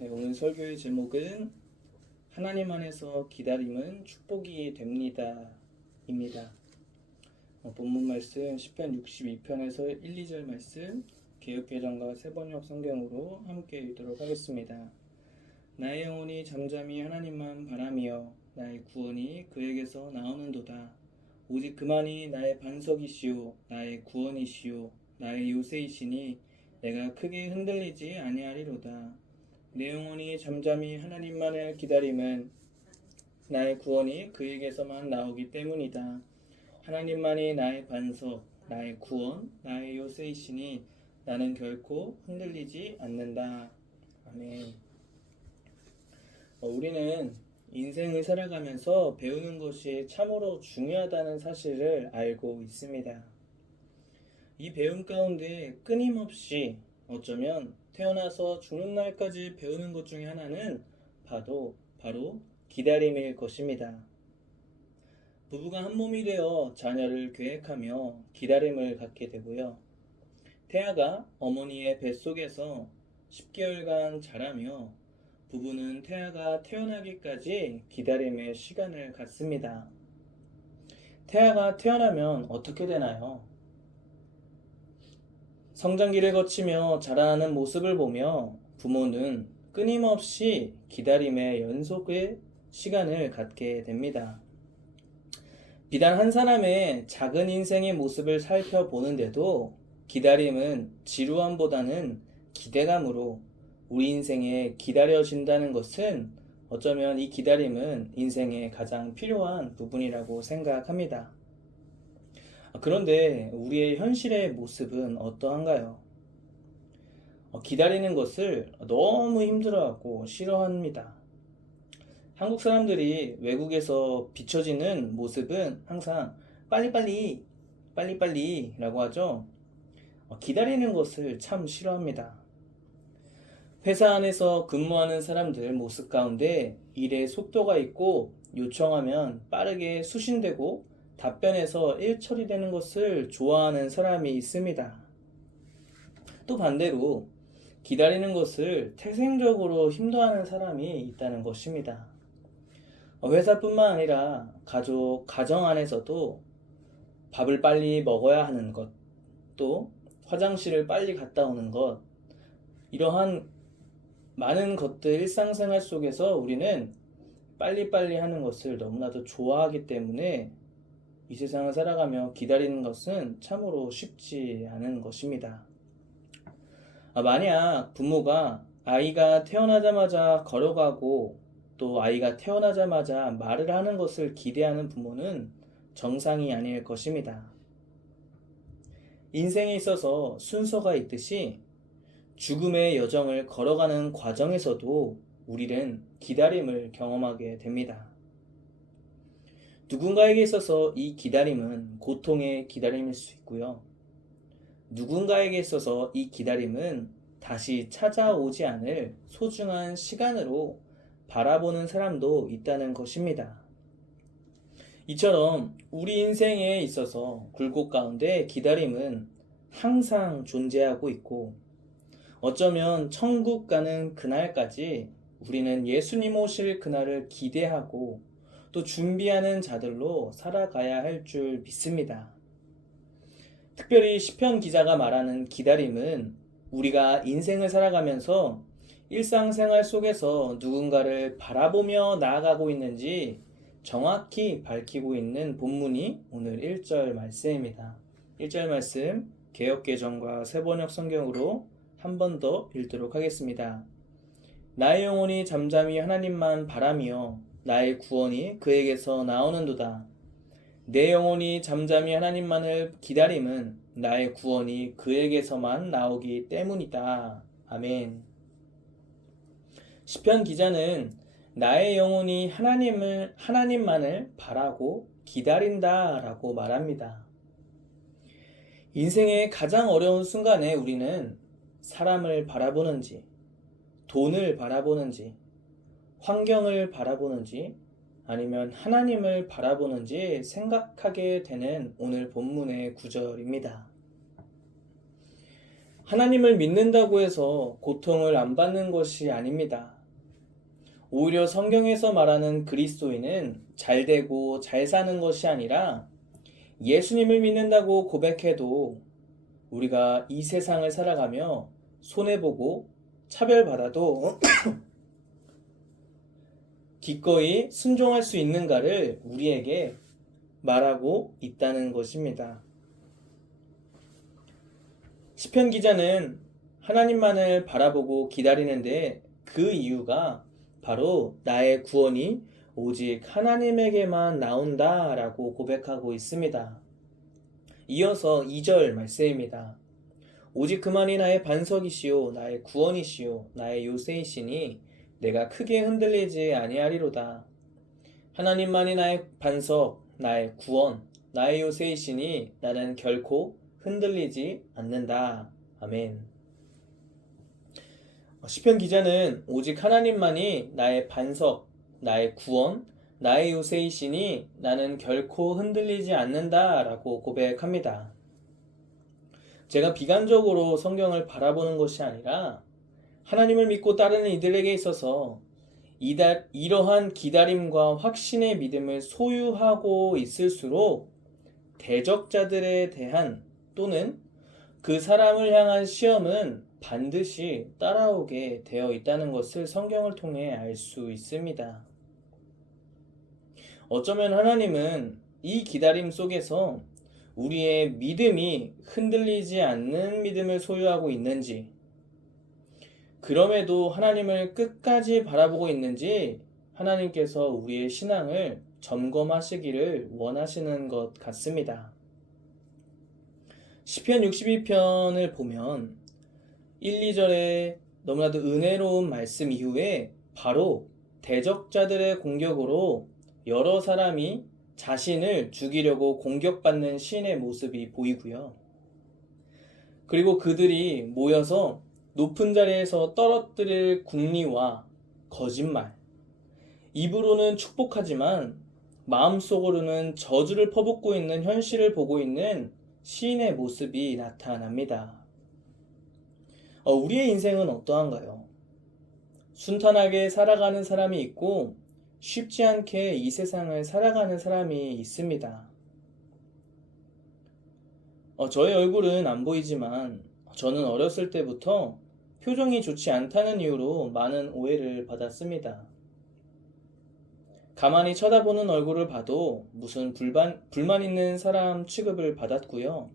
네, 오늘 설교의 제목은 하나님 안에서 기다림은 축복이 됩니다 입니다. 본문 말씀 시편 62편에서 1, 2절 말씀 개역개정과 세번역 성경으로 함께 읽도록 하겠습니다. 나의 영혼이 잠잠히 하나님만 바라며 나의 구원이 그에게서 나오는도다. 오직 그만이 나의 반석이시오 나의 구원이시오 나의 요새이시니 내가 크게 흔들리지 아니하리로다. 내 영혼이 잠잠히 하나님만을 기다림은 나의 구원이 그에게서만 나오기 때문이다. 하나님만이 나의 반석, 나의 구원, 나의 요새이시니 나는 결코 흔들리지 않는다. 아멘. 우리는 인생을 살아가면서 배우는 것이 참으로 중요하다는 사실을 알고 있습니다. 이 배움 가운데 끊임없이 어쩌면 태어나서 죽는 날까지 배우는 것 중에 하나는 바로 기다림일 것입니다. 부부가 한 몸이 되어 자녀를 계획하며 기다림을 갖게 되고요. 태아가 어머니의 뱃속에서 10개월간 자라며 부부는 태아가 태어나기까지 기다림의 시간을 갖습니다. 태아가 태어나면 어떻게 되나요? 성장기를 거치며 자라나는 모습을 보며 부모는 끊임없이 기다림의 연속의 시간을 갖게 됩니다. 비단 한 사람의 작은 인생의 모습을 살펴보는데도 기다림은 지루함보다는 기대감으로 우리 인생에 기다려진다는 것은 어쩌면 이 기다림은 인생의 가장 필요한 부분이라고 생각합니다. 그런데 우리의 현실의 모습은 어떠한가요? 기다리는 것을 너무 힘들어하고 싫어합니다. 한국 사람들이 외국에서 비춰지는 모습은 항상 빨리빨리 라고 하죠. 기다리는 것을 참 싫어합니다. 회사 안에서 근무하는 사람들 모습 가운데 일의 속도가 있고 요청하면 빠르게 수신되고 답변에서 일 처리되는 것을 좋아하는 사람이 있습니다. 또 반대로 기다리는 것을 태생적으로 힘들어하는 사람이 있다는 것입니다. 회사뿐만 아니라 가정 안에서도 밥을 빨리 먹어야 하는 것, 또 화장실을 빨리 갔다 오는 것, 이러한 많은 것들 일상생활 속에서 우리는 빨리빨리 하는 것을 너무나도 좋아하기 때문에 이 세상을 살아가며 기다리는 것은 참으로 쉽지 않은 것입니다. 만약 부모가 아이가 태어나자마자 걸어가고 또 아이가 태어나자마자 말을 하는 것을 기대하는 부모는 정상이 아닐 것입니다. 인생에 있어서 순서가 있듯이 죽음의 여정을 걸어가는 과정에서도 우리는 기다림을 경험하게 됩니다. 누군가에게 있어서 이 기다림은 고통의 기다림일 수 있고요. 누군가에게 있어서 이 기다림은 다시 찾아오지 않을 소중한 시간으로 바라보는 사람도 있다는 것입니다. 이처럼 우리 인생에 있어서 굴곡 가운데 기다림은 항상 존재하고 있고 어쩌면 천국 가는 그날까지 우리는 예수님 오실 그날을 기대하고 또 준비하는 자들로 살아가야 할 줄 믿습니다. 특별히 시편 기자가 말하는 기다림은 우리가 인생을 살아가면서 일상생활 속에서 누군가를 바라보며 나아가고 있는지 정확히 밝히고 있는 본문이 오늘 1절 말씀입니다. 1절 말씀 개역개정과 세번역 성경으로 한 번 더 읽도록 하겠습니다. 나의 영혼이 잠잠히 하나님만 바라며 나의 구원이 그에게서 나오는도다. 내 영혼이 잠잠히 하나님만을 기다림은 나의 구원이 그에게서만 나오기 때문이다. 아멘. 시편 기자는 나의 영혼이 하나님만을 바라고 기다린다라고 말합니다. 인생의 가장 어려운 순간에 우리는 사람을 바라보는지, 돈을 바라보는지, 환경을 바라보는지, 아니면 하나님을 바라보는지 생각하게 되는 오늘 본문의 구절입니다. 하나님을 믿는다고 해서 고통을 안 받는 것이 아닙니다. 오히려 성경에서 말하는 그리스도인은 잘 되고 잘 사는 것이 아니라 예수님을 믿는다고 고백해도 우리가 이 세상을 살아가며 손해보고 차별받아도 기꺼이 순종할 수 있는가를 우리에게 말하고 있다는 것입니다. 시편 기자는 하나님만을 바라보고 기다리는데 그 이유가 바로 나의 구원이 오직 하나님에게만 나온다 라고 고백하고 있습니다. 이어서 2절 말씀입니다. 오직 그만이 나의 반석이시요 나의 구원이시요 나의 요새이시니 내가 크게 흔들리지 아니하리로다. 하나님만이 나의 반석, 나의 구원, 나의 요새이시니 나는 결코 흔들리지 않는다. 아멘. 시편 기자는 오직 하나님만이 나의 반석, 나의 구원, 나의 요새이시니 나는 결코 흔들리지 않는다 라고 고백합니다. 제가 비관적으로 성경을 바라보는 것이 아니라 하나님을 믿고 따르는 이들에게 있어서 이러한 기다림과 확신의 믿음을 소유하고 있을수록 대적자들에 대한 또는 그 사람을 향한 시험은 반드시 따라오게 되어 있다는 것을 성경을 통해 알 수 있습니다. 어쩌면 하나님은 이 기다림 속에서 우리의 믿음이 흔들리지 않는 믿음을 소유하고 있는지, 그럼에도 하나님을 끝까지 바라보고 있는지 하나님께서 우리의 신앙을 점검하시기를 원하시는 것 같습니다. 시편 62편을 보면 1, 2절에 너무나도 은혜로운 말씀 이후에 바로 대적자들의 공격으로 여러 사람이 자신을 죽이려고 공격받는 시인의 모습이 보이고요. 그리고 그들이 모여서 높은 자리에서 떨어뜨릴 궁리와 거짓말, 입으로는 축복하지만 마음속으로는 저주를 퍼붓고 있는 현실을 보고 있는 시인의 모습이 나타납니다. 우리의 인생은 어떠한가요? 순탄하게 살아가는 사람이 있고 쉽지 않게 이 세상을 살아가는 사람이 있습니다. 저의 얼굴은 안 보이지만 저는 어렸을 때부터 표정이 좋지 않다는 이유로 많은 오해를 받았습니다. 가만히 쳐다보는 얼굴을 봐도 무슨 불만 있는 사람 취급을 받았고요.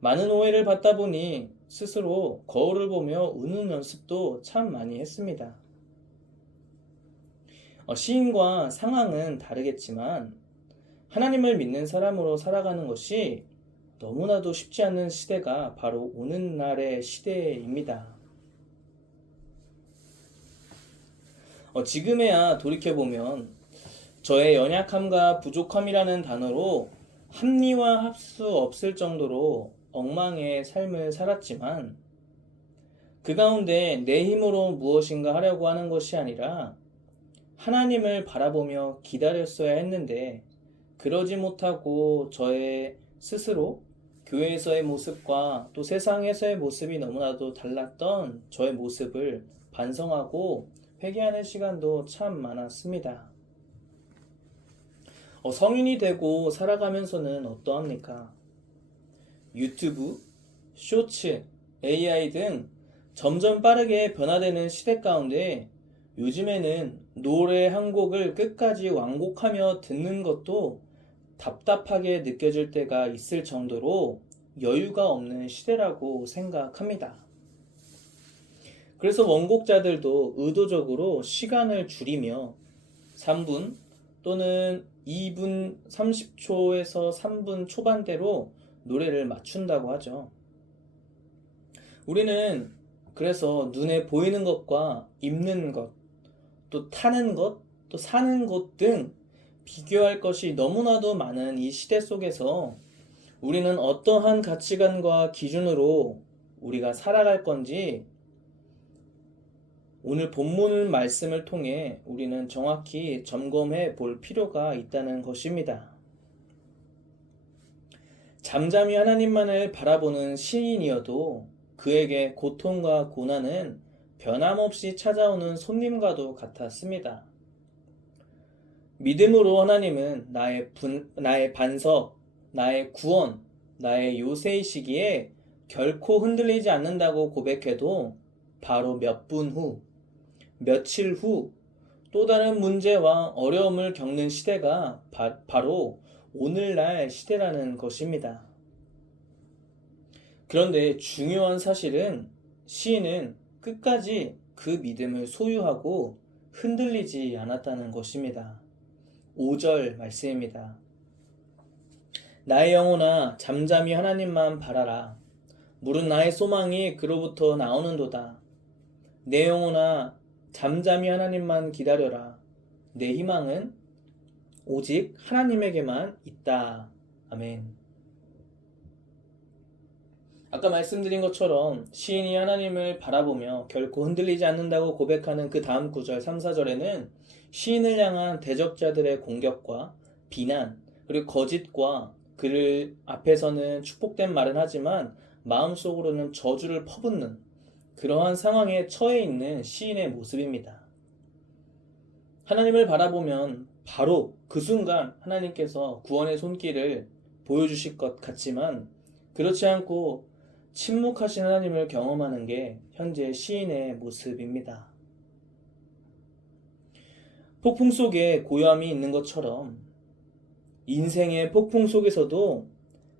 많은 오해를 받다 보니 스스로 거울을 보며 우는 연습도 참 많이 했습니다. 시인과 상황은 다르겠지만 하나님을 믿는 사람으로 살아가는 것이 너무나도 쉽지 않은 시대가 바로 오는 날의 시대입니다. 지금에야 돌이켜보면 저의 연약함과 부족함이라는 단어로 합리화할 수 없을 정도로 엉망의 삶을 살았지만 그 가운데 내 힘으로 무엇인가 하려고 하는 것이 아니라 하나님을 바라보며 기다렸어야 했는데 그러지 못하고 저의 스스로 교회에서의 모습과 또 세상에서의 모습이 너무나도 달랐던 저의 모습을 반성하고 회개하는 시간도 참 많았습니다. 성인이 되고 살아가면서는 어떠합니까? 유튜브, 쇼츠, AI 등 점점 빠르게 변화되는 시대 가운데 요즘에는 노래 한 곡을 끝까지 완곡하며 듣는 것도 답답하게 느껴질 때가 있을 정도로 여유가 없는 시대라고 생각합니다. 그래서 원곡자들도 의도적으로 시간을 줄이며 3분 또는 2분 30초에서 3분 초반대로 노래를 맞춘다고 하죠. 우리는 그래서 눈에 보이는 것과 입는 것, 또 타는 것, 또 사는 것 등 비교할 것이 너무나도 많은 이 시대 속에서 우리는 어떠한 가치관과 기준으로 우리가 살아갈 건지 오늘 본문 말씀을 통해 우리는 정확히 점검해 볼 필요가 있다는 것입니다. 잠잠히 하나님만을 바라보는 시인이어도 그에게 고통과 고난은 변함없이 찾아오는 손님과도 같았습니다. 믿음으로 하나님은 나의 반석, 나의 구원, 나의 요새이시기에 결코 흔들리지 않는다고 고백해도 바로 몇 분 후, 며칠 후 또 다른 문제와 어려움을 겪는 시대가 바로 오늘날 시대라는 것입니다. 그런데 중요한 사실은 시인은 끝까지 그 믿음을 소유하고 흔들리지 않았다는 것입니다. 5절 말씀입니다. 나의 영혼아 잠잠히 하나님만 바라라. 물은 나의 소망이 그로부터 나오는도다. 내 영혼아 잠잠히 하나님만 기다려라. 내 희망은 오직 하나님에게만 있다. 아멘. 아까 말씀드린 것처럼 시인이 하나님을 바라보며 결코 흔들리지 않는다고 고백하는 그 다음 구절 3, 4절에는 시인을 향한 대적자들의 공격과 비난, 그리고 거짓과 그를 앞에서는 축복된 말은 하지만 마음속으로는 저주를 퍼붓는 그러한 상황에 처해 있는 시인의 모습입니다. 하나님을 바라보면 바로 그 순간 하나님께서 구원의 손길을 보여주실 것 같지만 그렇지 않고 침묵하신 하나님을 경험하는 게 현재 시인의 모습입니다. 폭풍 속에 고요함이 있는 것처럼 인생의 폭풍 속에서도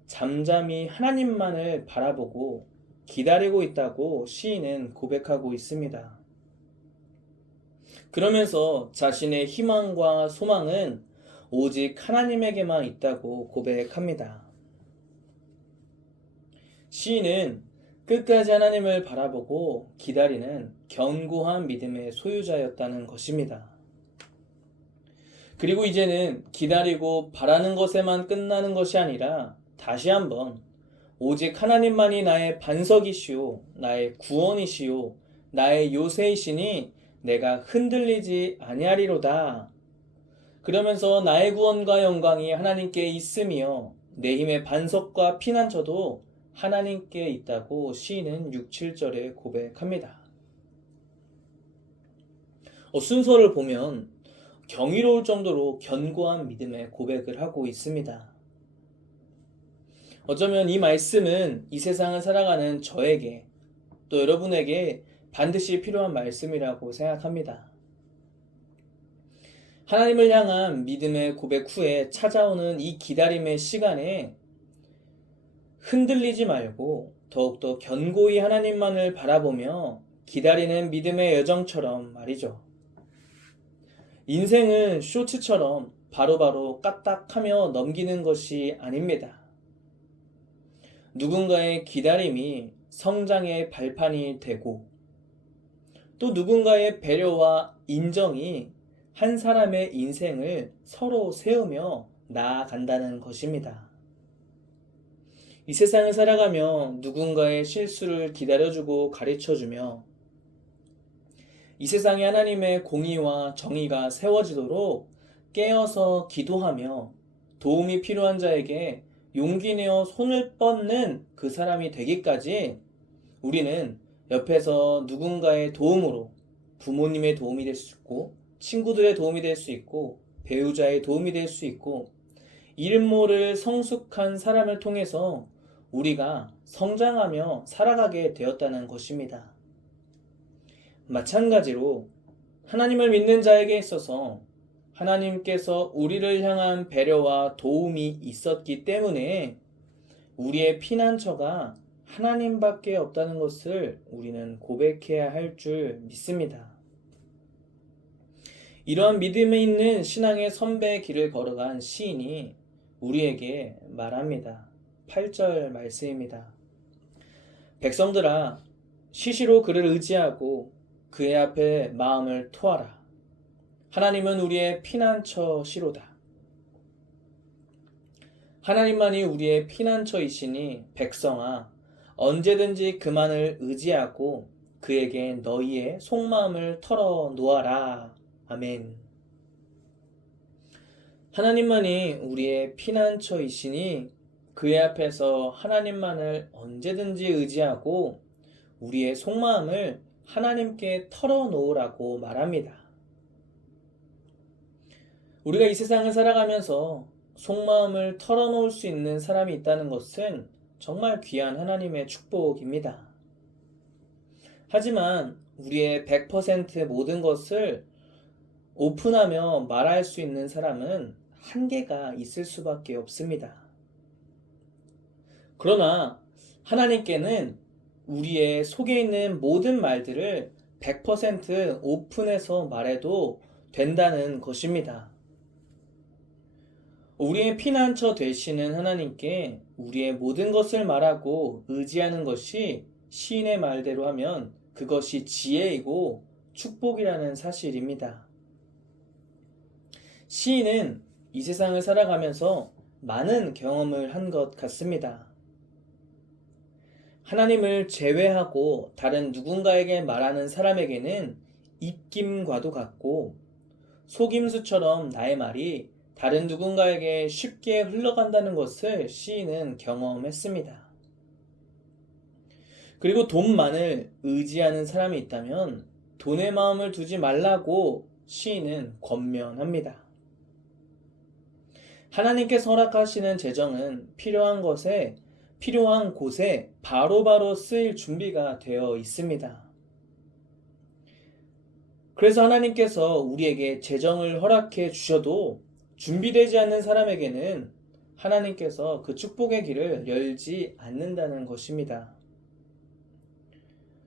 잠잠히 하나님만을 바라보고 기다리고 있다고 시인은 고백하고 있습니다. 그러면서 자신의 희망과 소망은 오직 하나님에게만 있다고 고백합니다. 시인은 끝까지 하나님을 바라보고 기다리는 견고한 믿음의 소유자였다는 것입니다. 그리고 이제는 기다리고 바라는 것에만 끝나는 것이 아니라 다시 한번 오직 하나님만이 나의 반석이시오, 나의 구원이시오, 나의 요새이시니 내가 흔들리지 아니하리로다. 그러면서 나의 구원과 영광이 하나님께 있으며 내 힘의 반석과 피난처도 하나님께 있다고 시인은 6, 7절에 고백합니다. 순서를 보면 경이로울 정도로 견고한 믿음의 고백을 하고 있습니다. 어쩌면 이 말씀은 이 세상을 살아가는 저에게 또 여러분에게 반드시 필요한 말씀이라고 생각합니다. 하나님을 향한 믿음의 고백 후에 찾아오는 이 기다림의 시간에 흔들리지 말고 더욱더 견고히 하나님만을 바라보며 기다리는 믿음의 여정처럼 말이죠. 인생은 쇼츠처럼 바로바로 까딱하며 넘기는 것이 아닙니다. 누군가의 기다림이 성장의 발판이 되고 또 누군가의 배려와 인정이 한 사람의 인생을 서로 세우며 나아간다는 것입니다. 이 세상을 살아가며 누군가의 실수를 기다려주고 가르쳐주며 이 세상에 하나님의 공의와 정의가 세워지도록 깨어서 기도하며 도움이 필요한 자에게 용기 내어 손을 뻗는 그 사람이 되기까지 우리는 옆에서 누군가의 도움으로 부모님의 도움이 될 수 있고 친구들의 도움이 될 수 있고 배우자의 도움이 될 수 있고 이름 모를 성숙한 사람을 통해서 우리가 성장하며 살아가게 되었다는 것입니다. 마찬가지로 하나님을 믿는 자에게 있어서 하나님께서 우리를 향한 배려와 도움이 있었기 때문에 우리의 피난처가 하나님밖에 없다는 것을 우리는 고백해야 할 줄 믿습니다. 이러한 믿음에 있는 신앙의 선배의 길을 걸어간 시인이 우리에게 말합니다. 8절 말씀입니다. 백성들아 시시로 그를 의지하고 그의 앞에 마음을 토하라. 하나님은 우리의 피난처시로다. 하나님만이 우리의 피난처이시니 백성아 언제든지 그만을 의지하고 그에게 너희의 속마음을 털어놓아라. 아멘. 하나님만이 우리의 피난처이시니 그의 앞에서 하나님만을 언제든지 의지하고 우리의 속마음을 하나님께 털어놓으라고 말합니다. 우리가 이 세상을 살아가면서 속마음을 털어놓을 수 있는 사람이 있다는 것은 정말 귀한 하나님의 축복입니다. 하지만 우리의 100% 모든 것을 오픈하며 말할 수 있는 사람은 한계가 있을 수밖에 없습니다. 그러나 하나님께는 우리의 속에 있는 모든 말들을 100% 오픈해서 말해도 된다는 것입니다. 우리의 피난처 되시는 하나님께 우리의 모든 것을 말하고 의지하는 것이 시인의 말대로 하면 그것이 지혜이고 축복이라는 사실입니다. 시인은 이 세상을 살아가면서 많은 경험을 한 것 같습니다. 하나님을 제외하고 다른 누군가에게 말하는 사람에게는 입김과도 같고 속임수처럼 나의 말이 다른 누군가에게 쉽게 흘러간다는 것을 시인은 경험했습니다. 그리고 돈만을 의지하는 사람이 있다면 돈의 마음을 두지 말라고 시인은 권면합니다. 하나님께서 허락하시는 재정은 필요한 곳에 바로바로 쓰일 준비가 되어 있습니다. 그래서 하나님께서 우리에게 재정을 허락해 주셔도 준비되지 않는 사람에게는 하나님께서 그 축복의 길을 열지 않는다는 것입니다.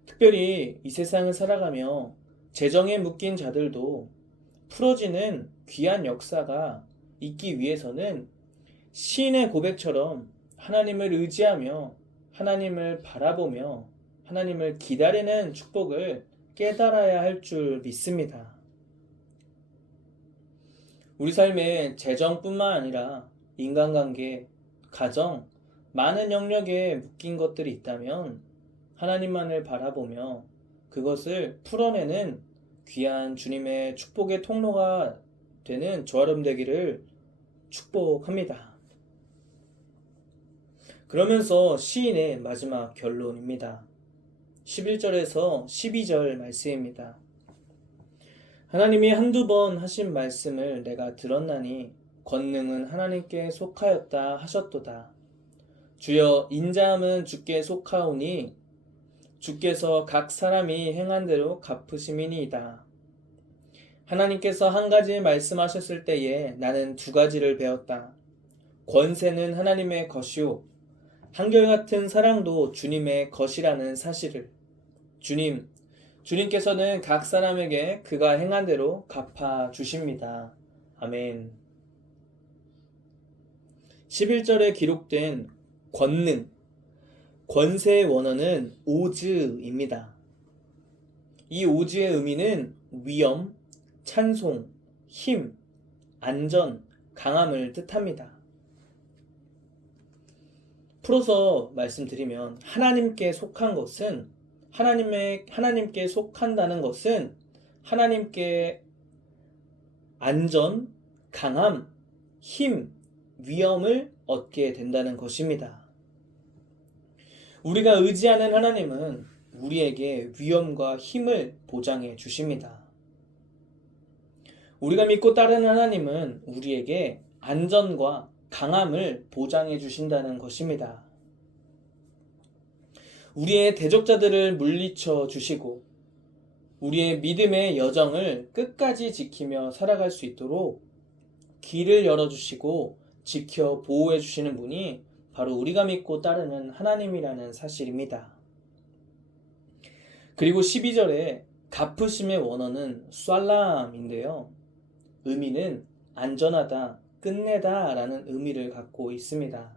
특별히 이 세상을 살아가며 재정에 묶인 자들도 풀어지는 귀한 역사가 있기 위해서는 시인의 고백처럼 하나님을 의지하며 하나님을 바라보며 하나님을 기다리는 축복을 깨달아야 할 줄 믿습니다. 우리 삶에 재정뿐만 아니라 인간관계, 가정, 많은 영역에 묶인 것들이 있다면 하나님만을 바라보며 그것을 풀어내는 귀한 주님의 축복의 통로가 되는 저와 여러분 되기를 축복합니다. 그러면서 시인의 마지막 결론입니다. 11절에서 12절 말씀입니다. 하나님이 한두 번 하신 말씀을 내가 들었나니 권능은 하나님께 속하였다 하셨도다. 주여 인자함은 주께 속하오니 주께서 각 사람이 행한 대로 갚으심이니이다. 하나님께서 한 가지 말씀하셨을 때에 나는 두 가지를 배웠다. 권세는 하나님의 것이요 한결같은 사랑도 주님의 것이라는 사실을. 주님께서는 각 사람에게 그가 행한 대로 갚아 주십니다. 아멘. 11절에 기록된 권능, 권세의 원어는 오즈입니다. 이 오즈의 의미는 위엄, 찬송, 힘, 안전, 강함을 뜻합니다. 풀어서 말씀드리면 하나님께 속한 것은 하나님께 속한다는 것은 하나님께 안전, 강함, 힘, 위엄을 얻게 된다는 것입니다. 우리가 의지하는 하나님은 우리에게 위엄과 힘을 보장해 주십니다. 우리가 믿고 따르는 하나님은 우리에게 안전과 강함을 보장해 주신다는 것입니다. 우리의 대적자들을 물리쳐 주시고 우리의 믿음의 여정을 끝까지 지키며 살아갈 수 있도록 길을 열어주시고 지켜 보호해 주시는 분이 바로 우리가 믿고 따르는 하나님이라는 사실입니다. 그리고 12절에 갚으심의 원어는 쌀람인데요. 의미는 안전하다, 끝내다 라는 의미를 갖고 있습니다.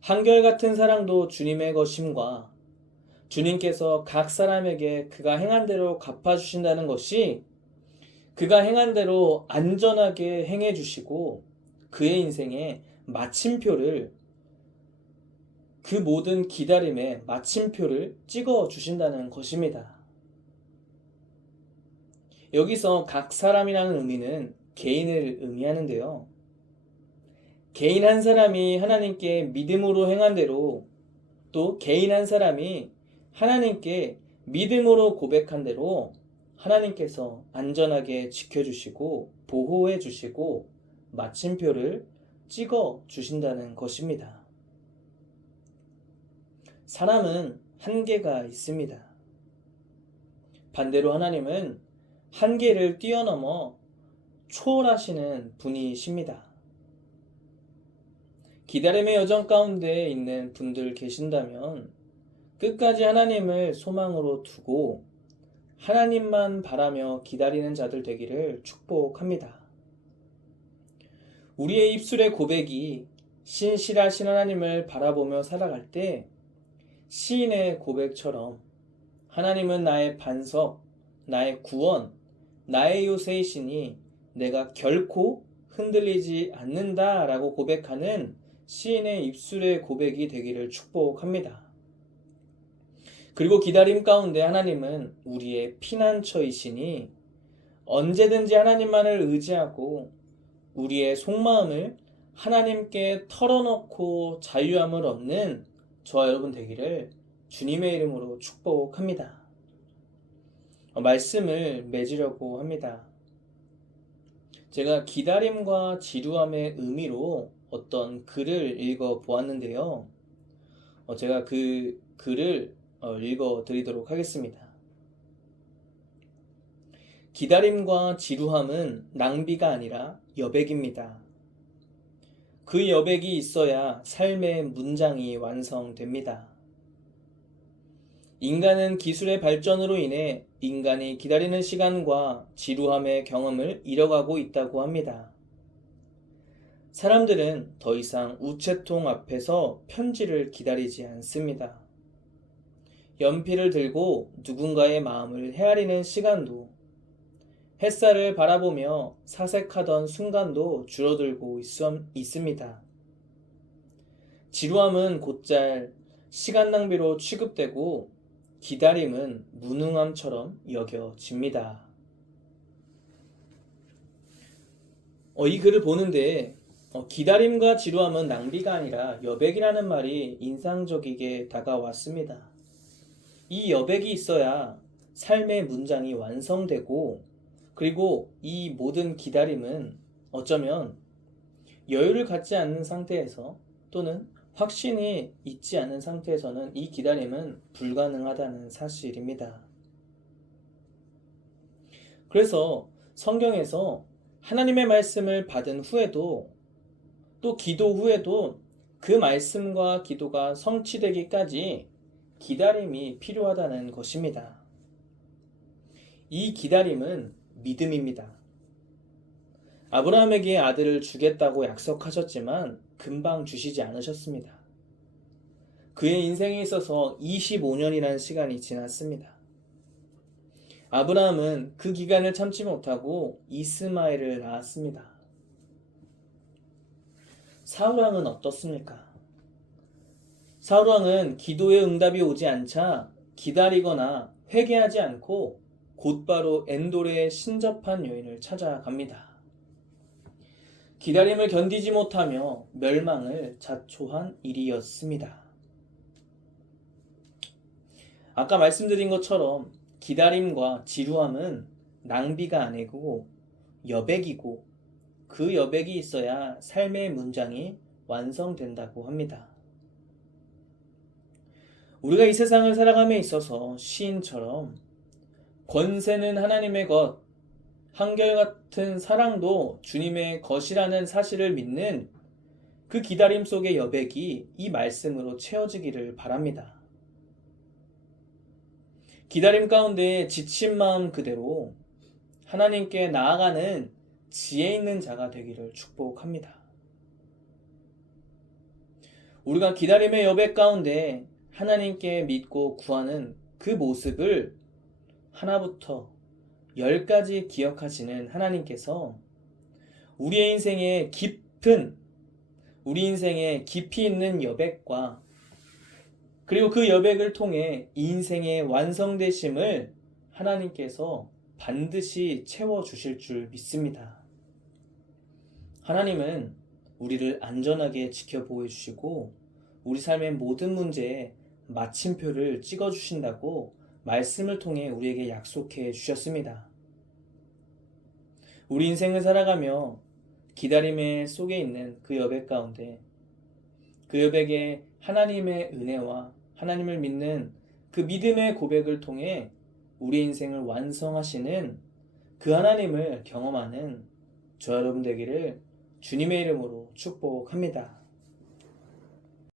한결같은 사랑도 주님의 것임과 주님께서 각 사람에게 그가 행한 대로 갚아주신다는 것이 그가 행한 대로 안전하게 행해 주시고 그의 인생에 마침표를 그 모든 기다림에 마침표를 찍어 주신다는 것입니다. 여기서 각 사람이라는 의미는 개인을 의미하는데요. 개인 한 사람이 하나님께 믿음으로 행한 대로 또 개인 한 사람이 하나님께 믿음으로 고백한 대로 하나님께서 안전하게 지켜주시고 보호해 주시고 마침표를 찍어 주신다는 것입니다. 사람은 한계가 있습니다. 반대로 하나님은 한계를 뛰어넘어 초월하시는 분이십니다. 기다림의 여정 가운데 있는 분들 계신다면 끝까지 하나님을 소망으로 두고 하나님만 바라며 기다리는 자들 되기를 축복합니다. 우리의 입술의 고백이 신실하신 하나님을 바라보며 살아갈 때 시인의 고백처럼 하나님은 나의 반석, 나의 구원, 나의 요새이시니 내가 결코 흔들리지 않는다 라고 고백하는 시인의 입술의 고백이 되기를 축복합니다. 그리고 기다림 가운데 하나님은 우리의 피난처이시니 언제든지 하나님만을 의지하고 우리의 속마음을 하나님께 털어놓고 자유함을 얻는 저와 여러분 되기를 주님의 이름으로 축복합니다. 말씀을 맺으려고 합니다. 제가 기다림과 지루함의 의미로 어떤 글을 읽어 보았는데요. 제가 그 글을 읽어 드리도록 하겠습니다. 기다림과 지루함은 낭비가 아니라 여백입니다. 그 여백이 있어야 삶의 문장이 완성됩니다. 인간은 기술의 발전으로 인해 인간이 기다리는 시간과 지루함의 경험을 잃어가고 있다고 합니다. 사람들은 더 이상 우체통 앞에서 편지를 기다리지 않습니다. 연필을 들고 누군가의 마음을 헤아리는 시간도, 햇살을 바라보며 사색하던 순간도 줄어들고 있습니다. 지루함은 곧잘 시간 낭비로 취급되고 기다림은 무능함처럼 여겨집니다. 이 글을 보는데 기다림과 지루함은 낭비가 아니라 여백이라는 말이 인상적이게 다가왔습니다. 이 여백이 있어야 삶의 문장이 완성되고 그리고 이 모든 기다림은 어쩌면 여유를 갖지 않는 상태에서 또는 확신이 있지 않은 상태에서는 이 기다림은 불가능하다는 사실입니다. 그래서 성경에서 하나님의 말씀을 받은 후에도 또 기도 후에도 그 말씀과 기도가 성취되기까지 기다림이 필요하다는 것입니다. 이 기다림은 믿음입니다. 아브라함에게 아들을 주겠다고 약속하셨지만 금방 주시지 않으셨습니다. 그의 인생에 있어서 25년이라는 시간이 지났습니다. 아브라함은 그 기간을 참지 못하고 이스마엘을 낳았습니다. 사울왕은 어떻습니까? 사울왕은 기도의 응답이 오지 않자 기다리거나 회개하지 않고 곧바로 엔돌의 신접한 여인을 찾아갑니다. 기다림을 견디지 못하며 멸망을 자초한 일이었습니다. 아까 말씀드린 것처럼 기다림과 지루함은 낭비가 아니고 여백이고 그 여백이 있어야 삶의 문장이 완성된다고 합니다. 우리가 이 세상을 살아감에 있어서 시인처럼 권세는 하나님의 것, 한결같은 사랑도 주님의 것이라는 사실을 믿는 그 기다림 속의 여백이 이 말씀으로 채워지기를 바랍니다. 기다림 가운데 지친 마음 그대로 하나님께 나아가는 지혜 있는 자가 되기를 축복합니다. 우리가 기다림의 여백 가운데 하나님께 믿고 구하는 그 모습을 하나부터 10까지 기억하시는 하나님께서 우리 인생에 깊이 있는 여백과 그리고 그 여백을 통해 인생의 완성되심을 하나님께서 반드시 채워주실 줄 믿습니다. 하나님은 우리를 안전하게 지켜보호 해주시고 우리 삶의 모든 문제에 마침표를 찍어주신다고 말씀을 통해 우리에게 약속해 주셨습니다. 우리 인생을 살아가며 기다림의 속에 있는 그 여백 가운데 그 여백에 하나님의 은혜와 하나님을 믿는 그 믿음의 고백을 통해 우리 인생을 완성하시는 그 하나님을 경험하는 저와 여러분 되기를 주님의 이름으로 축복합니다.